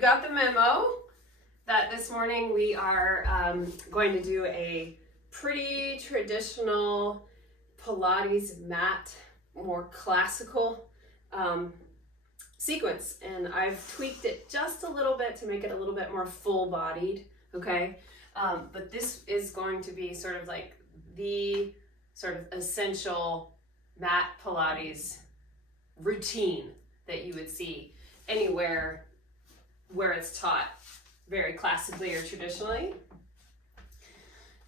you got the memo that this morning we are going to do a pretty traditional Pilates mat, more classical sequence, and I've tweaked it just a little bit to make it a little bit more full-bodied, okay? But this is going to be sort of like the sort of essential mat Pilates routine that you would see anywhere where it's taught very classically or traditionally.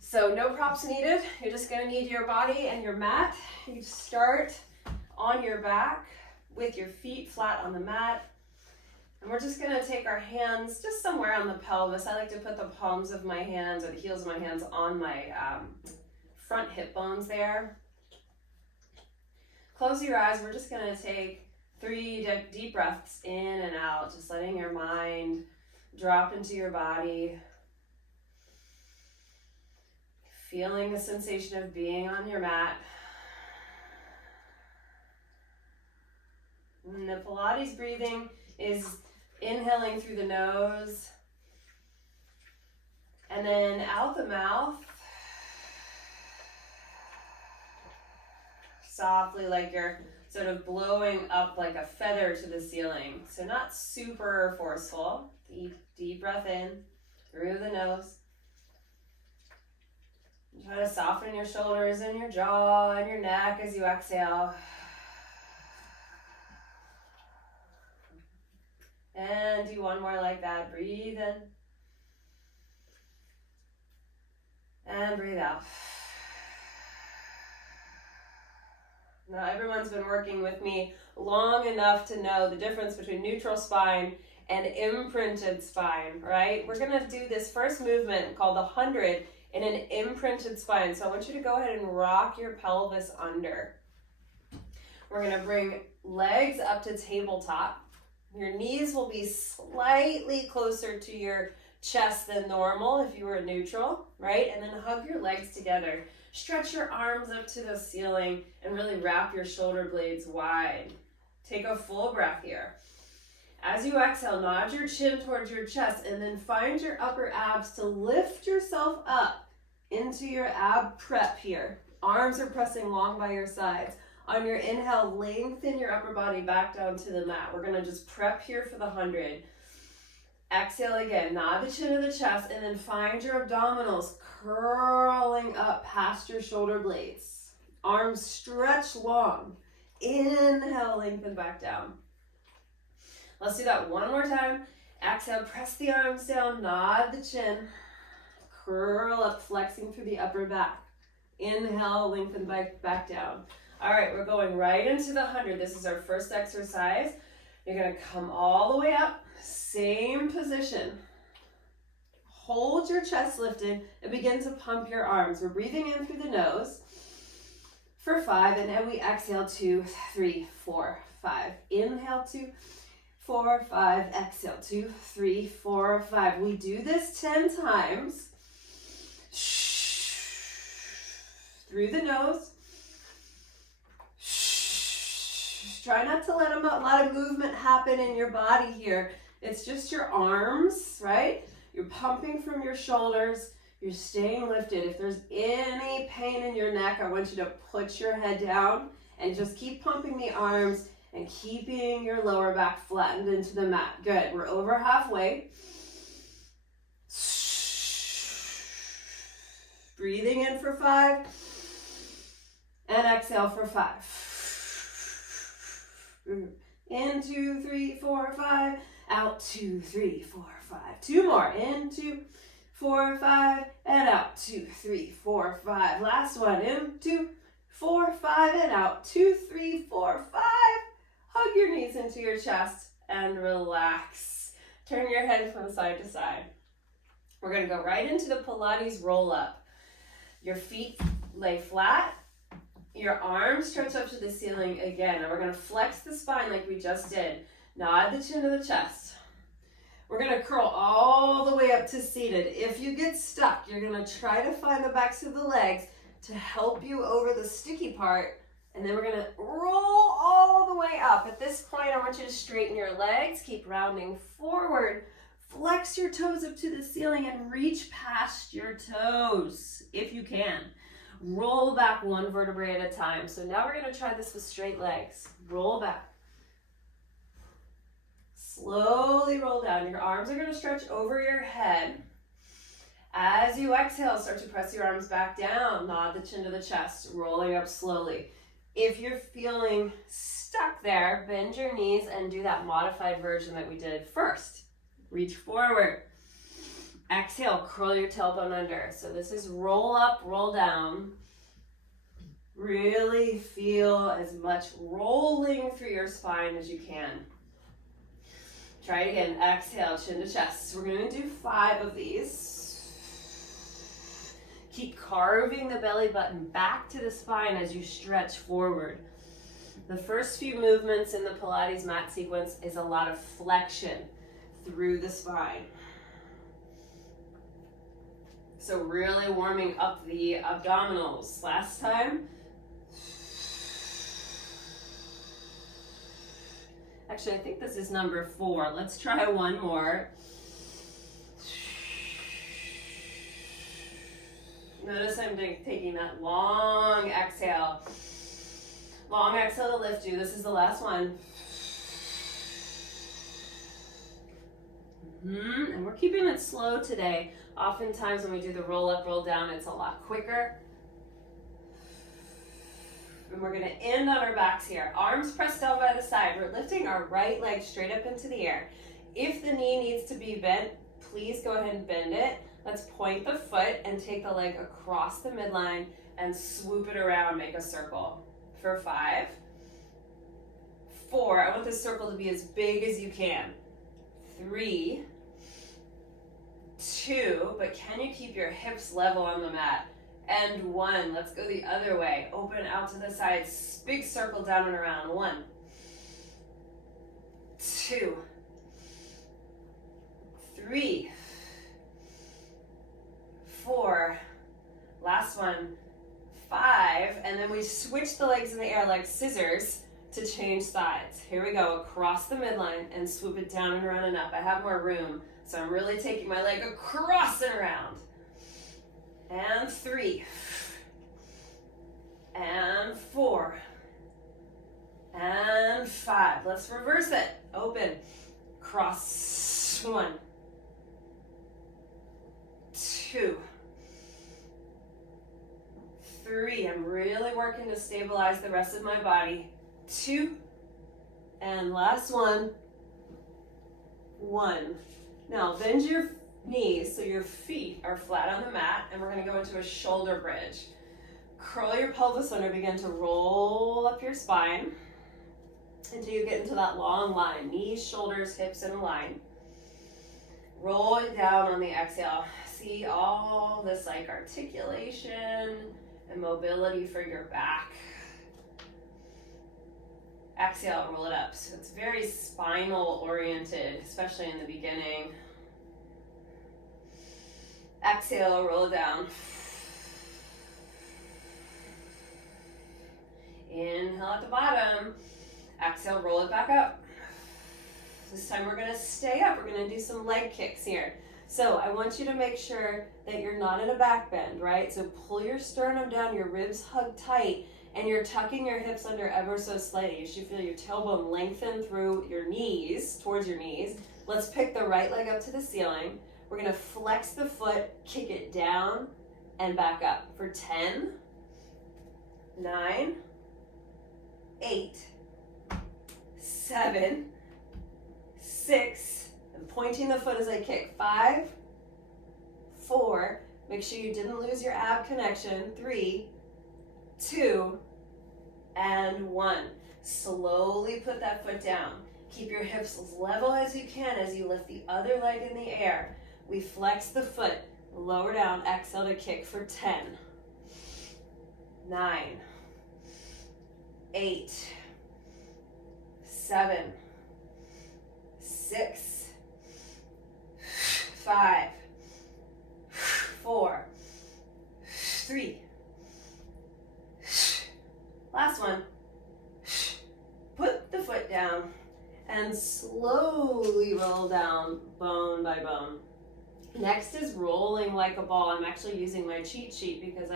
So no props needed. You're just going to need your body and your mat. You start on your back with your feet flat on the mat. And we're just going to take our hands just somewhere on the pelvis. I like to put the palms of my hands or the heels of my hands on my front hip bones there. Close your eyes. We're just going to take 3 deep breaths in and out, just letting your mind drop into your body. Feeling the sensation of being on your mat. And the Pilates breathing is inhaling through the nose and then out the mouth, softly, like you're sort of blowing up like a feather to the ceiling. So not super forceful. Deep breath in through the nose. Try to soften your shoulders and your jaw and your neck as you exhale. And do one more like that. Breathe in. And breathe out. Now everyone's been working with me long enough to know the difference between neutral spine and imprinted spine, right? We're gonna do this first movement called the 100 in an imprinted spine. So I want you to go ahead and rock your pelvis under. We're gonna bring legs up to tabletop. Your knees will be slightly closer to your chest than normal if you were neutral, right? And then hug your legs together. Stretch your arms up to the ceiling and really wrap your shoulder blades wide. Take a full breath here. As you exhale, nod your chin towards your chest and then find your upper abs to lift yourself up into your ab prep here. Arms are pressing long by your sides. On your inhale, lengthen your upper body back down to the mat. We're gonna just prep here for the 100. Exhale again, nod the chin to the chest, and then find your abdominals curling up past your shoulder blades. Arms stretch long. Inhale, lengthen back down. Let's do that one more time. Exhale, press the arms down, nod the chin, curl up, flexing through the upper back. Inhale, lengthen back down. All right, we're going right into the 100. This is our first exercise. You're gonna come all the way up, same position. Hold your chest lifted and begin to pump your arms. We're breathing in through the nose for 5, and then we exhale 2, 3, 4, 5. Inhale 2, 4, 5. Exhale 2, 3, 4, 5. We do this 10 times. Through the nose. Try not to let a lot of movement happen in your body here. It's just your arms, right? You're pumping from your shoulders. You're staying lifted. If there's any pain in your neck, I want you to put your head down and just keep pumping the arms and keeping your lower back flattened into the mat. Good. We're over halfway. Breathing in for 5 and exhale for 5. In 2, 3, 4, 5. Out 2, 3, 4, 5. 2 more. In 2, 4, 5. And out 2, 3, 4, 5. Last one. In 2, 4, 5. And out 2, 3, 4, 5. Hug your knees into your chest and relax. Turn your head from side to side. We're going to go right into the Pilates roll up. Your feet lay flat. Your arms stretch up to the ceiling again, and we're going to flex the spine like we just did. Nod the chin to the chest. We're going to curl all the way up to seated. If you get stuck, you're going to try to find the backs of the legs to help you over the sticky part, and then we're going to roll all the way up. At this point, I want you to straighten your legs, keep rounding forward Flex your toes up to the ceiling and reach past your toes if you can. Roll back one vertebrae at a time. So now we're going to try this with straight legs. Roll back. Slowly roll down. Your arms are going to stretch over your head. As you exhale, start to press your arms back down. Nod the chin to the chest, rolling up slowly. If you're feeling stuck there, bend your knees and do that modified version that we did first. Reach forward. Exhale, curl your tailbone under. So this is roll up, roll down. Really feel as much rolling through your spine as you can. Try it again. Exhale, chin to chest. We're going to do 5 of these. Keep carving the belly button back to the spine as you stretch forward. The first few movements in the Pilates mat sequence is a lot of flexion through the spine. So really warming up the abdominals. Last time. Actually, I think this is number 4. Let's try one more. Notice I'm taking that long exhale. Long exhale to lift you. This is the last one. And we're keeping it slow today. Oftentimes when we do the roll up, roll down, it's a lot quicker. And we're going to end on our backs here. Arms pressed down by the side. We're lifting our right leg straight up into the air. If the knee needs to be bent, please go ahead and bend it. Let's point the foot and take the leg across the midline and swoop it around, make a circle. For 5, 4, I want this circle to be as big as you can. 3, 2, but can you keep your hips level on the mat? And 1, let's go the other way. Open out to the sides, big circle down and around. 1, 2, 3, 4, last one, 5, and then we switch the legs in the air like scissors to change sides. Here we go, across the midline and swoop it down and around and up. I have more room, so I'm really taking my leg across and around. And 3, and 4, and 5. Let's reverse it. Open, cross, 1, 2, 3, I'm really working to stabilize the rest of my body. 2, and last one. 1. Now bend your knees so your feet are flat on the mat, and we're going to go into a shoulder bridge. Curl your pelvis under, begin to roll up your spine until you get into that long line. Knees, shoulders, hips in a line. Roll it down on the exhale. See all this like articulation and mobility for your back. Exhale, roll it up. So it's very spinal oriented, especially in the beginning. Exhale, roll it down. Inhale at the bottom. Exhale, roll it back up. This time we're going to stay up. We're going to do some leg kicks here. So I want you to make sure that you're not in a back bend, right? So pull your sternum down, your ribs hug tight, and you're tucking your hips under ever so slightly. You should feel your tailbone lengthen through your knees, towards your knees. Let's pick the right leg up to the ceiling. We're going to flex the foot, kick it down, and back up for 10, 9, 8, 7, 6, and pointing the foot as I kick. 5, 4, make sure you didn't lose your ab connection. 3, 2, and 1. Slowly put that foot down. Keep your hips as level as you can as you lift the other leg in the air. We flex the foot, lower down, exhale to kick for 10, 9, 8, 7, 6, 5, 4, 3. Last one. Put the foot down and slowly roll down, bone bone by bone. Next is rolling like a ball. I'm actually using my cheat sheet because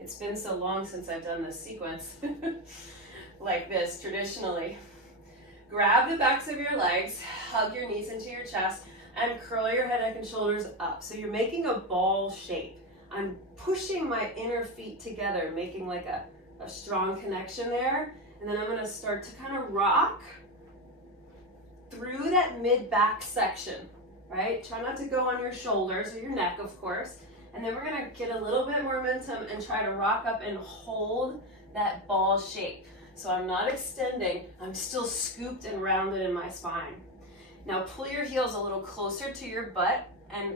it's been so long since I've done this sequence like this traditionally. Grab the backs of your legs, hug your knees into your chest, and curl your head, neck, and shoulders up. So you're making a ball shape. I'm pushing my inner feet together, making like a strong connection there. And then I'm gonna start to kind of rock through that mid-back section, right? Try not to go on your shoulders or your neck, of course. And then we're gonna get a little bit more momentum and try to rock up and hold that ball shape. So I'm not extending, I'm still scooped and rounded in my spine. Now pull your heels a little closer to your butt and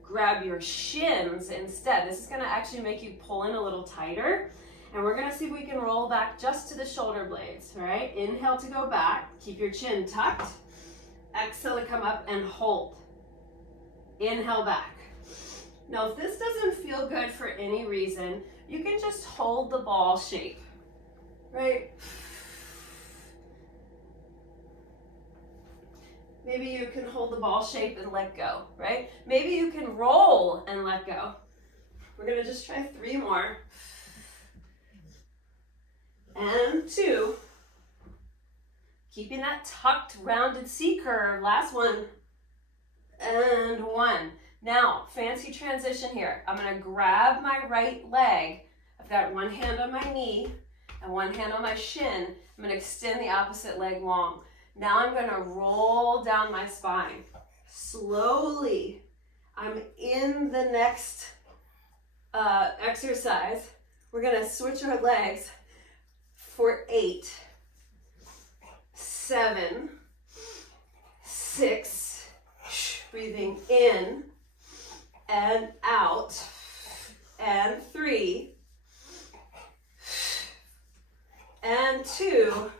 grab your shins instead. This is gonna actually make you pull in a little tighter. And we're gonna see if we can roll back just to the shoulder blades, all right? Inhale to go back, keep your chin tucked. Exhale to come up and hold. Inhale back. Now if this doesn't feel good for any reason, you can just hold the ball shape, right? Maybe you can hold the ball shape and let go, right? Maybe you can roll and let go. We're gonna just try 3 more. And 2. Keeping that tucked, rounded C curve. Last one. And 1. Now, fancy transition here. I'm gonna grab my right leg. I've got one hand on my knee and one hand on my shin. I'm gonna extend the opposite leg long. Now I'm gonna roll down my spine. Slowly, I'm in the next exercise. We're gonna switch our legs for 8, 7, 6, breathing in and out, and 3, and 2,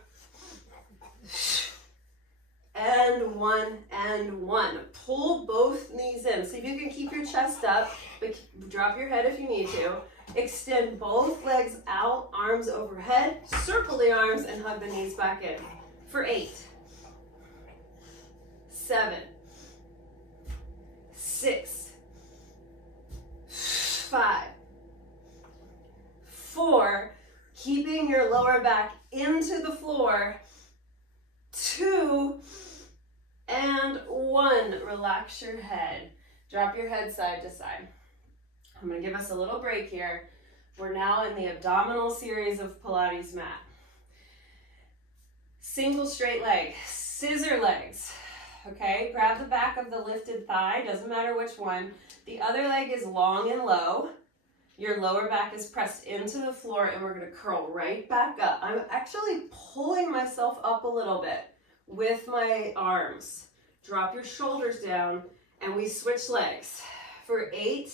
and 1, and 1. Pull both knees in. See if you can keep your chest up, but drop your head if you need to. Extend both legs out, arms overhead, circle the arms, and hug the knees back in. For 8, 7, 6, 5, 4, keeping your lower back into the floor, 2, and 1. Relax your head. Drop your head side to side. I'm going to give us a little break here. We're now in the abdominal series of Pilates Mat. Single straight leg, scissor legs. Okay, grab the back of the lifted thigh, doesn't matter which one. The other leg is long and low. Your lower back is pressed into the floor, and we're going to curl right back up. I'm actually pulling myself up a little bit with my arms. Drop your shoulders down, and we switch legs. For 8,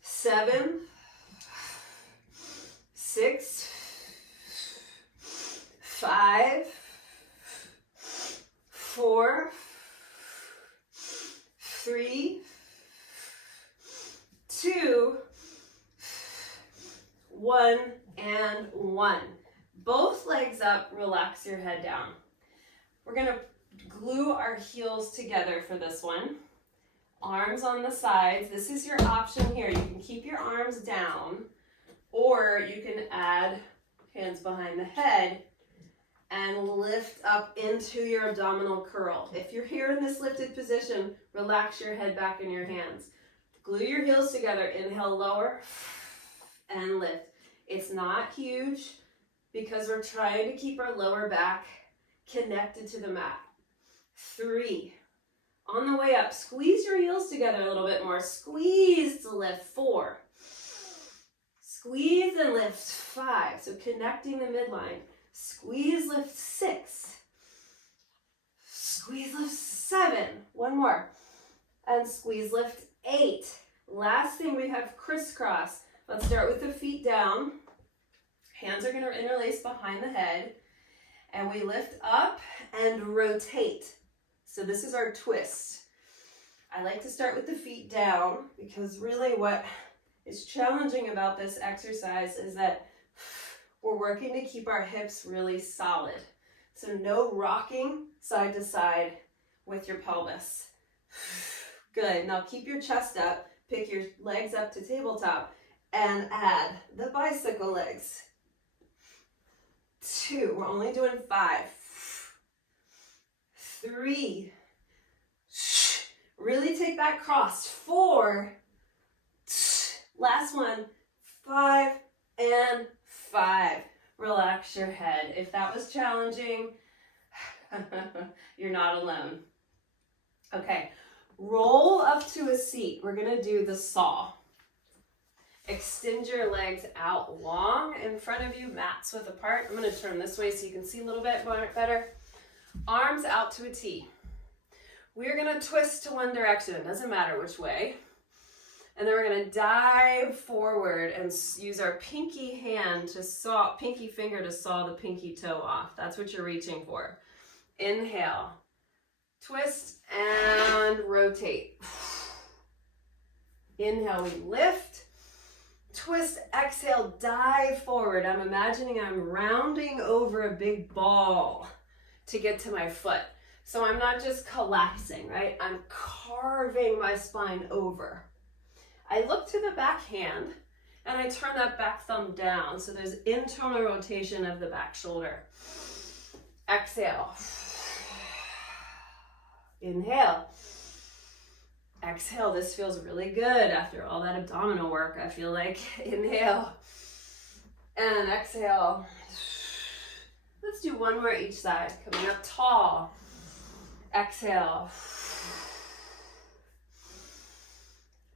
7, 6, 5, 4, 3, 2, 1, and 1. Both legs up, relax your head down. We're gonna glue our heels together for this one. Arms on the sides. This is your option here. You can keep your arms down, or you can add hands behind the head and lift up into your abdominal curl. If you're here in this lifted position, relax your head back in your hands. Glue your heels together. Inhale, lower, and lift. It's not huge because we're trying to keep our lower back connected to the mat. 3. On the way up, squeeze your heels together a little bit more. Squeeze to lift. 4. Squeeze and lift. 5. So connecting the midline. Squeeze, lift. 6. Squeeze, lift. 7. One more. And squeeze, lift. 8. Last thing, we have crisscross. Let's start with the feet down. Hands are going to interlace behind the head. And we lift up and rotate. So this is our twist. I like to start with the feet down because really what is challenging about this exercise is that we're working to keep our hips really solid. So no rocking side to side. with your pelvis. Good. Now keep your chest up. Pick your legs up to tabletop and add the bicycle legs. 2. We're only doing 5. 3. Really take that cross. 4. Last one. 5 and 5. Relax your head. If that was challenging, you're not alone. Okay, roll up to a seat. We're gonna do the saw. Extend your legs out long in front of you, mats width apart. I'm gonna turn this way so you can see a little bit better. Arms out to a T. We're gonna twist to one direction, it doesn't matter which way. And then we're gonna dive forward and use our pinky finger to saw the pinky toe off. That's what you're reaching for. Inhale, twist and rotate. Inhale, we lift, twist, exhale, dive forward. I'm imagining I'm rounding over a big ball to get to my foot. So I'm not just collapsing, right? I'm carving my spine over. I look to the back hand and I turn that back thumb down. So there's internal rotation of the back shoulder. Exhale. Inhale. Exhale. This feels really good after all that abdominal work, I feel like. Inhale. And exhale. Let's do one more each side. Coming up tall. Exhale.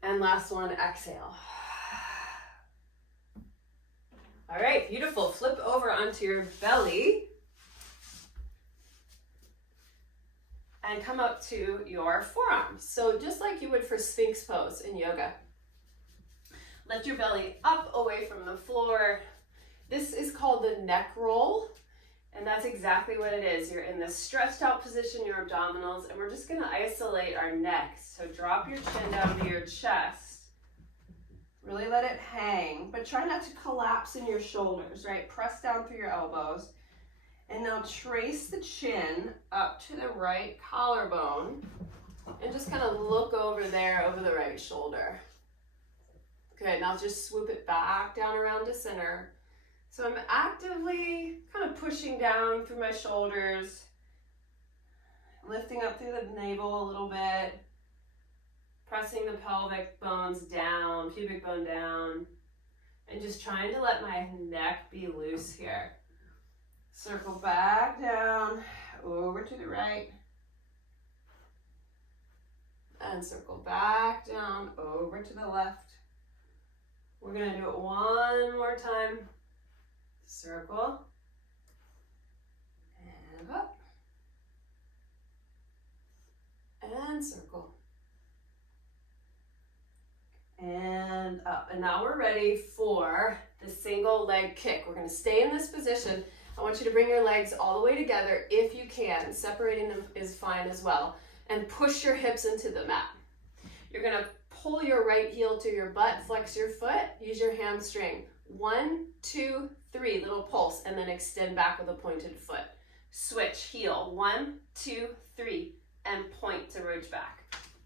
And last one, exhale. All right, beautiful. Flip over onto your belly. And come up to your forearms. So just like you would for Sphinx pose in yoga. Lift your belly up away from the floor. This is called the neck roll. And that's exactly what it is. You're in this stretched out position, your abdominals, and we're just gonna isolate our neck. So drop your chin down to your chest. Really let it hang, but try not to collapse in your shoulders, right? Press down through your elbows. And now trace the chin up to the right collarbone and just kind of look over there over the right shoulder. Good, now just swoop it back down around to center. So I'm actively kind of pushing down through my shoulders, lifting up through the navel a little bit, pressing the pelvic bones down, pubic bone down, and just trying to let my neck be loose here. Circle back down, over to the right, and circle back down, over to the left. We're gonna do it one more time. Circle, and up, and circle, and up. And now we're ready for the single leg kick. We're gonna stay in this position. I want you to bring your legs all the way together if you can. Separating them is fine as well. And push your hips into the mat. You're gonna pull your right heel to your butt, flex your foot, use your hamstring. 1, 2, 3, little pulse, and then extend back with a pointed foot. Switch, heel, 1, 2, 3, and point to roach back.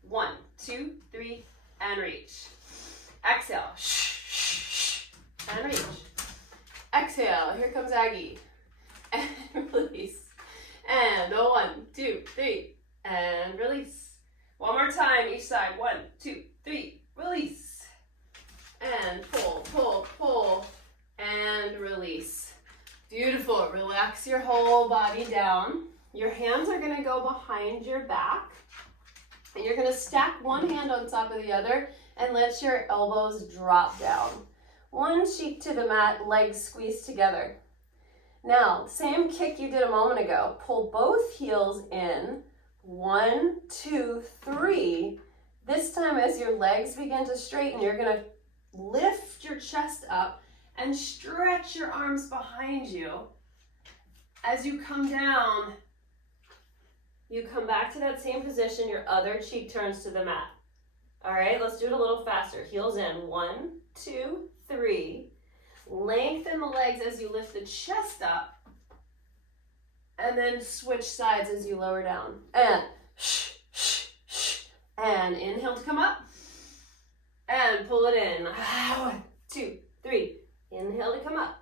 1, 2, 3, and reach. Exhale, and reach. Exhale, here comes Aggie. And release. And 1, 2, 3, and release. One more time, each side. 1, 2, 3, release. And pull, pull, pull, and release. Beautiful. Relax your whole body down. Your hands are going to go behind your back. And you're going to stack one hand on top of the other and let your elbows drop down. One cheek to the mat, legs squeezed together. Now, same kick you did a moment ago. Pull both heels in. 1, 2, 3. This time as your legs begin to straighten, you're going to lift your chest up and stretch your arms behind you. As you come down, you come back to that same position, your other cheek turns to the mat. All right, let's do it a little faster. Heels in, 1, 2, 3. Lengthen the legs as you lift the chest up. And then switch sides as you lower down. And And inhale to come up. And pull it in. 1, 2, 3. Inhale to come up.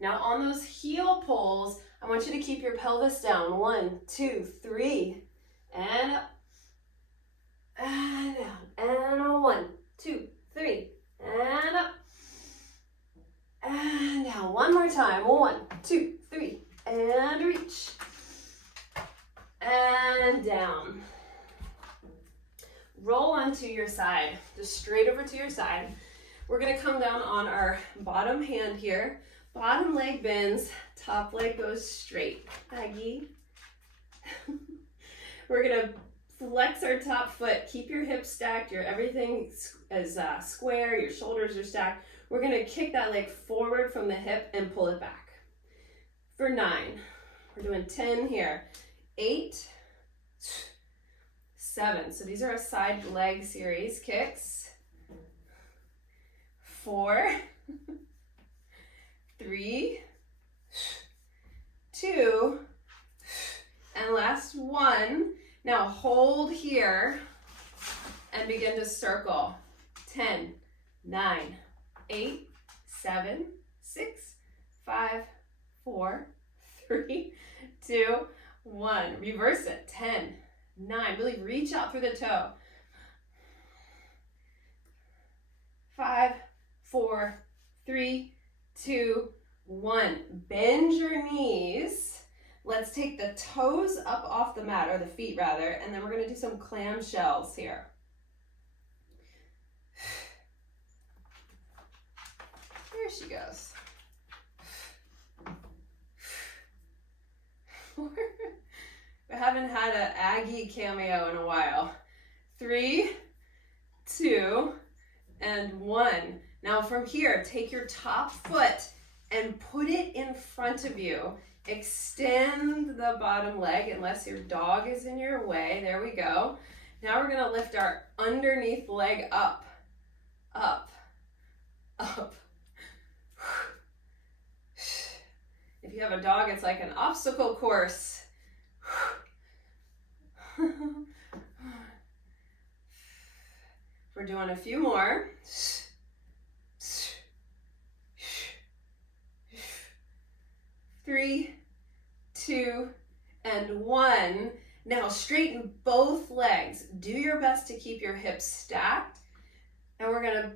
Now on those heel pulls, I want you to keep your pelvis down. 1, 2, 3. And up. And down. And 1, 2, 3. And up. And down. One more time. 1, 2, 3. And reach. And down. Roll onto your side, just straight over to your side. We're gonna come down on our bottom hand here. Bottom leg bends, top leg goes straight. Aggie. We're gonna flex our top foot, keep your hips stacked, everything is square, your shoulders are stacked. We're gonna kick that leg forward from the hip and pull it back. For 9, we're doing 10 here. 8, 7. So these are a side leg series. Kicks. 4, 3, 2, and last 1. Now hold here and begin to circle. 10, 9, 8, 7, 6, 5, 4, 3, 2, 1. Reverse it. 10, 9. Really reach out through the toe. 5, 4, 3, 2, 1. Bend your knees. Let's take the toes up off the mat, or the feet rather, and then we're going to do some clamshells here. There she goes. 4. We haven't had an Aggie cameo in a while. 3, 2, and 1. Now from here, take your top foot and put it in front of you. Extend the bottom leg unless your dog is in your way. There we go. Now we're gonna lift our underneath leg up, up, up. If you have a dog, it's like an obstacle course. We're doing a few more. 3, 2, and 1. Now straighten both legs. Do your best to keep your hips stacked. And we're gonna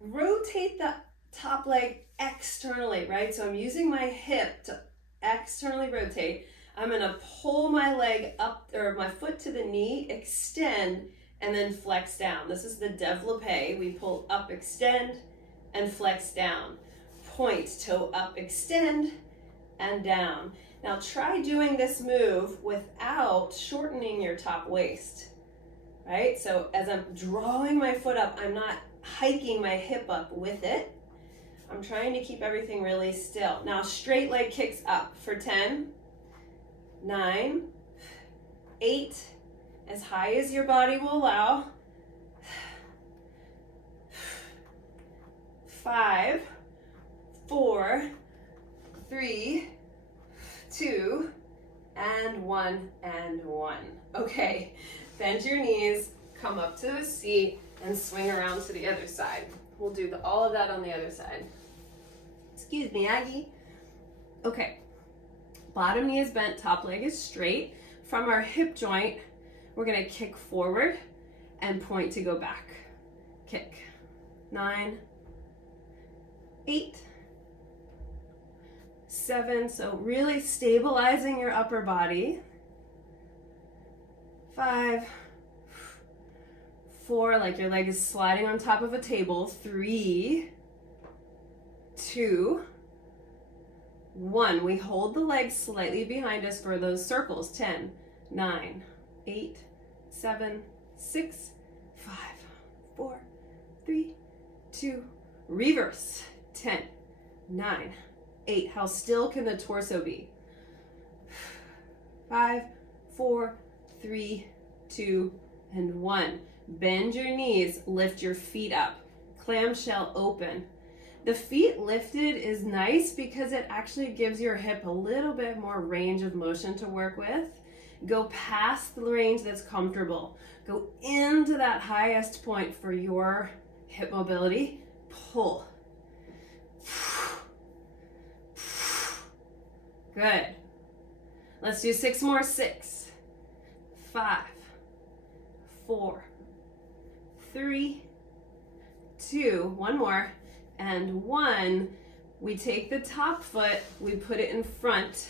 rotate the top leg externally, right? So I'm using my hip to externally rotate. I'm gonna pull my leg up, or my foot to the knee, extend, and then flex down. This is the développé. We pull up, extend, and flex down. Point, toe up, extend, and down. Now try doing this move without shortening your top waist, right? So as I'm drawing my foot up, I'm not hiking my hip up with it. I'm trying to keep everything really still. Now straight leg kicks up for 10, 9, 8, as high as your body will allow. 5, 4, 3, 2, and 1, and 1. Okay, bend your knees, come up to a seat, and swing around to the other side. We'll do all of that on the other side. Excuse me, Aggie. Okay, bottom knee is bent, top leg is straight. From our hip joint, we're gonna kick forward and point to go back. Kick. 9, 8, 7, so really stabilizing your upper body. 5, 4, like your leg is sliding on top of a table. 3, 2, 1. We hold the legs slightly behind us for those circles. 10, 9, 8, 7, 6, 5, 4, 3, 2, reverse. 10, 9, 8. How still can the torso be? 5, 4, 3, 2, and 1. Bend your knees, lift your feet up. Clamshell open. The feet lifted is nice because it actually gives your hip a little bit more range of motion to work with. Go past the range that's comfortable. Go into that highest point for your hip mobility. Pull. Good. Let's do 6 more. 6, 5, 4, 3, 2, one more, and 1. We take the top foot, we put it in front,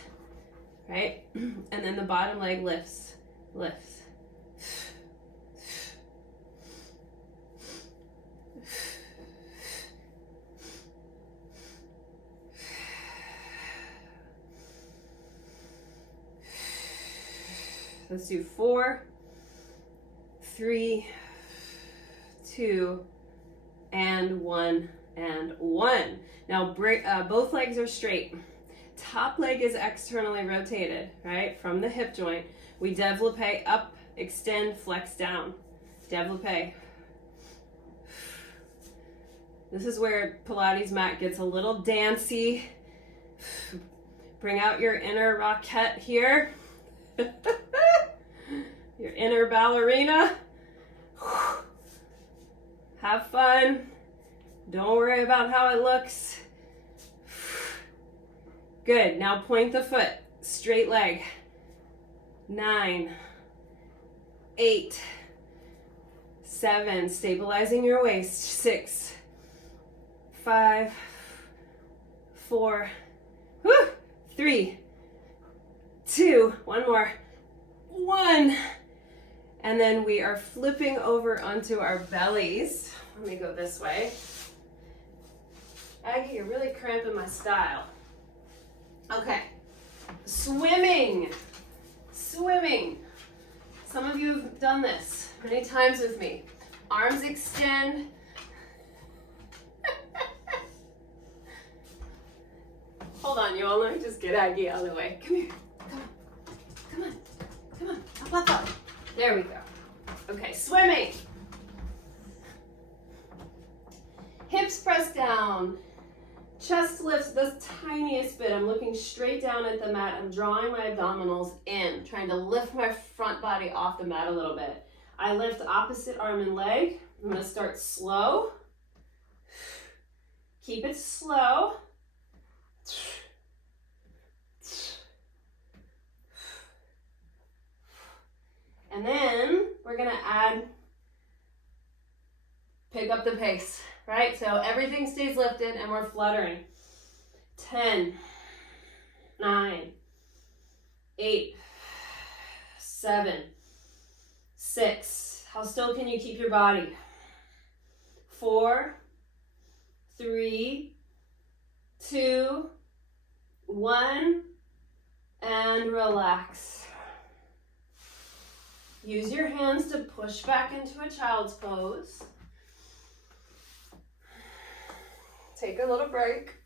right? And then the bottom leg lifts, lifts. Let's do 4, 3, 2, and 1, and 1. Now both legs are straight. Top leg is externally rotated, right? From the hip joint. We développé up, extend, flex down. Développé. This is where Pilates mat gets a little dancey. Bring out your inner rockette here. Your inner ballerina. Have fun. Don't worry about how it looks. Good. Now point the foot. Straight leg. 9, 8, 7. Stabilizing your waist. 6, 5, 4, 3, 2. One more. 1. And then we are flipping over onto our bellies. Let me go this way. Aggie, you're really cramping my style. Okay. Swimming. Swimming. Some of you have done this many times with me. Arms extend. Hold on, y'all. Let me just get Aggie out of the way. Come here. Come on. Come on. Come on. Up, up, up. There we go. Okay, swimming. Hips press down. Chest lifts the tiniest bit. I'm looking straight down at the mat. I'm drawing my abdominals in, trying to lift my front body off the mat a little bit. I lift opposite arm and leg. I'm going to start slow. Keep it slow. And then we're going to pick up the pace, right? So everything stays lifted and we're fluttering. 10, 9, 8, 7, 6. How still can you keep your body? 4, 3, 2, 1, and relax. Use your hands to push back into a child's pose. Take a little break.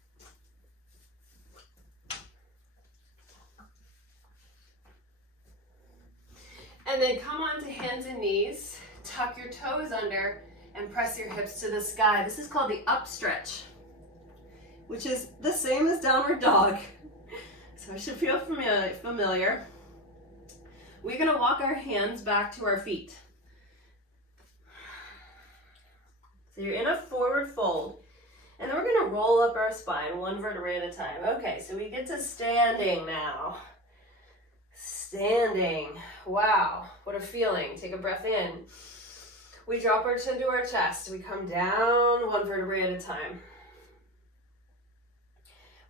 And then come onto hands and knees. Tuck your toes under and press your hips to the sky. This is called the up stretch, which is the same as downward dog. So it should feel familiar. We're going to walk our hands back to our feet. So you're in a forward fold. And then we're going to roll up our spine, one vertebrae at a time. Okay, so we get to standing now. Standing. Wow, what a feeling. Take a breath in. We drop our chin to our chest. We come down one vertebrae at a time.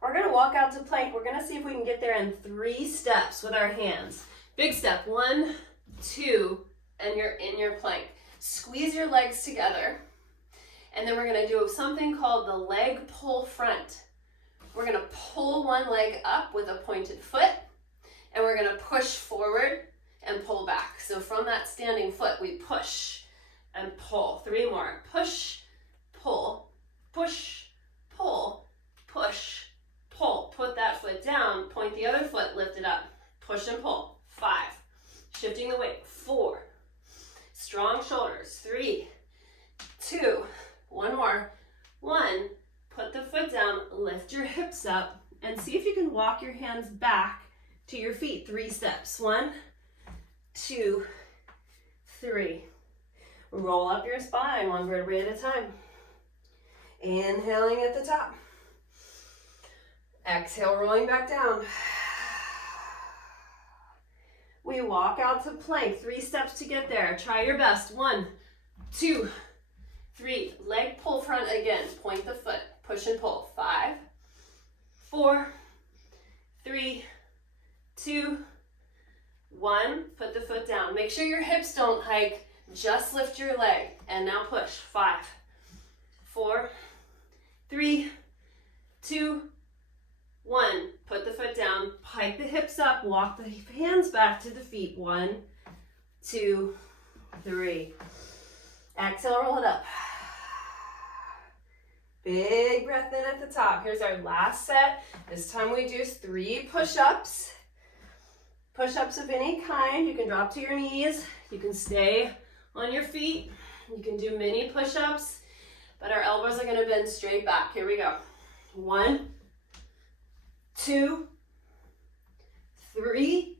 We're going to walk out to plank. We're going to see if we can get there in 3 steps with our hands. Big step, 1, 2, and you're in your plank. Squeeze your legs together, and then we're gonna do something called the leg pull front. We're gonna pull one leg up with a pointed foot, and we're gonna push forward and pull back. So from that standing foot, we push and pull. 3 more, push, pull, push, pull, push, pull. Put that foot down, point the other foot, lift it up, push and pull. 5, shifting the weight. 4, strong shoulders. 3, 2, one more. 1, put the foot down, lift your hips up, and see if you can walk your hands back to your feet. 3 steps. 1, 2, 3. Roll up your spine one vertebrae at a time. Inhaling at the top. Exhale, rolling back down. We walk out to plank. 3 steps to get there. Try your best. 1, 2, 3. Leg pull front again. Point the foot. Push and pull. 5, 4, 3, 2, 1. Put the foot down. Make sure your hips don't hike. Just lift your leg. And now push. 5, 4, 3, 2, 1. Put the foot down. Pike the hips up. Walk the hands back to the feet. 1, 2, 3. Exhale, roll it up. Big breath in at the top. Here's our last set. This time we do 3 push-ups. Push-ups of any kind. You can drop to your knees. You can stay on your feet. You can do mini push-ups, but our elbows are going to bend straight back. Here we go. 1, 2, 3.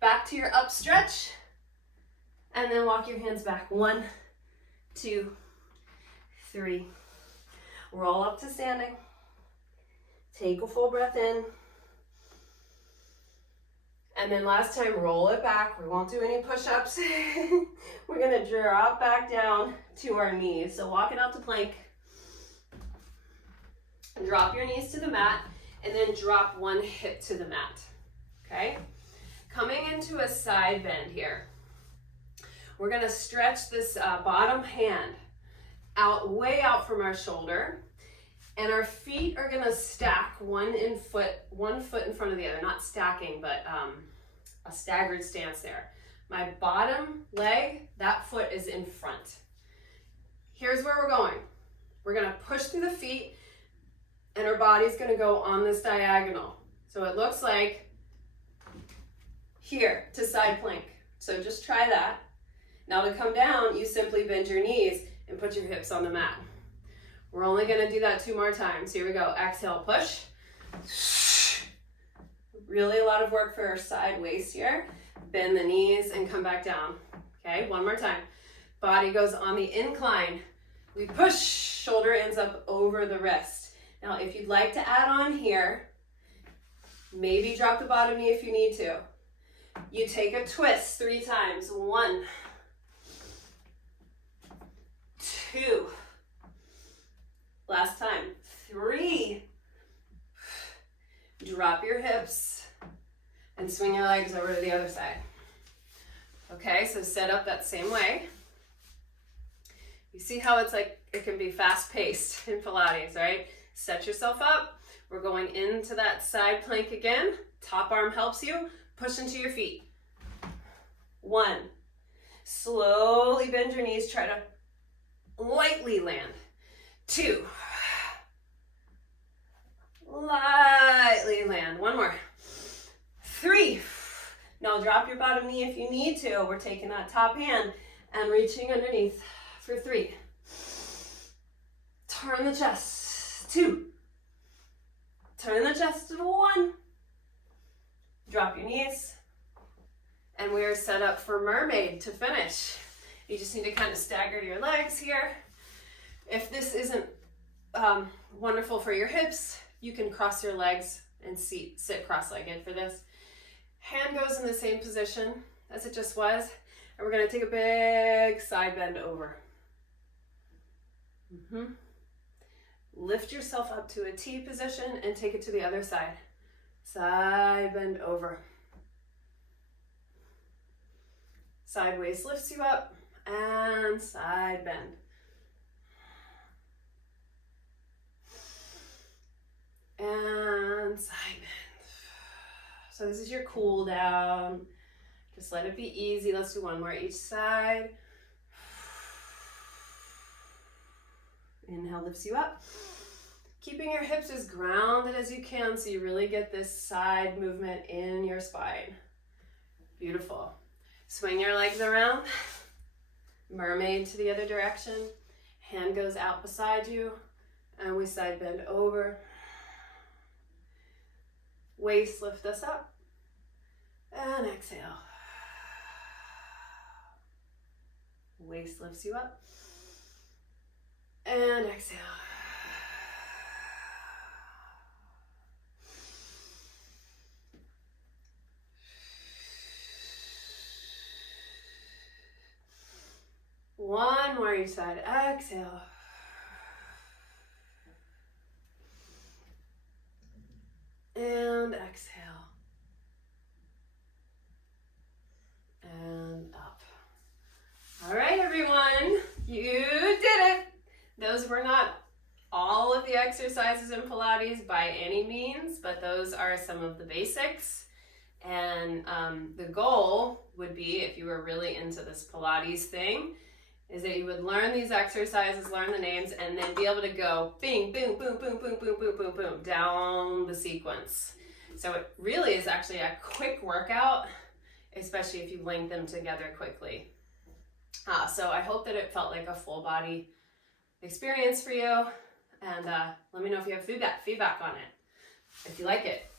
Back to your up stretch. And then walk your hands back. 1, 2, 3. Roll up to standing. Take a full breath in. And then last time, roll it back. We won't do any push-ups. We're gonna drop back down to our knees. So walk it out to plank. Drop your knees to the mat, and then drop one hip to the mat, okay? Coming into a side bend here. We're gonna stretch this bottom hand out, way out from our shoulder, and our feet are gonna stack one foot in front of the other, not stacking, but a staggered stance there. My bottom leg, that foot is in front. Here's where we're going. We're gonna push through the feet, and our body's gonna go on this diagonal. So it looks like here to side plank. So just try that. Now to come down, you simply bend your knees and put your hips on the mat. We're only gonna do that 2 more times. Here we go. Exhale, push. Really a lot of work for our side waist here. Bend the knees and come back down. Okay, 1 more time. Body goes on the incline. We push, shoulder ends up over the wrist. Now, if you'd like to add on here, maybe drop the bottom knee if you need to. You take a twist 3 times. 1, 2. Last time. 3. Drop your hips and swing your legs over to the other side. Okay, so set up that same way. You see how it's like, it can be fast-paced in Pilates, right? Set yourself up. We're going into that side plank again. Top arm helps you. Push into your feet. 1. Slowly bend your knees. Try to lightly land. 2. Lightly land. 1 more. 3. Now drop your bottom knee if you need to. We're taking that top hand and reaching underneath for 3. Turn the chest. 2. Turn the chest to 1. Drop your knees. And we are set up for mermaid to finish. You just need to kind of stagger your legs here. If this isn't wonderful for your hips, you can cross your legs and sit cross-legged for this. Hand goes in the same position as it just was, and we're gonna take a big side bend over. Lift yourself up to a T position and take it to the other side. Side bend over. Side waist lifts you up, and side bend. And side bend. So this is your cool down. Just let it be easy. Let's do 1 more each side. Inhale lifts you up. Keeping your hips as grounded as you can so you really get this side movement in your spine. Beautiful. Swing your legs around. Mermaid to the other direction. Hand goes out beside you. And we side bend over. Waist lift us up. And exhale. Waist lifts you up. And exhale. One more each side. Exhale. And exhale. And up. All right, everyone. You did it. Those were not all of the exercises in Pilates by any means, but those are some of the basics. And the goal would be, if you were really into this Pilates thing, is that you would learn these exercises, learn the names, and then be able to go bing, boom, boom, boom, boom, boom, boom, boom, boom, down the sequence. So it really is actually a quick workout, especially if you link them together quickly. So I hope that it felt like a full body experience for you. And let me know if you have feedback on it, if you like it.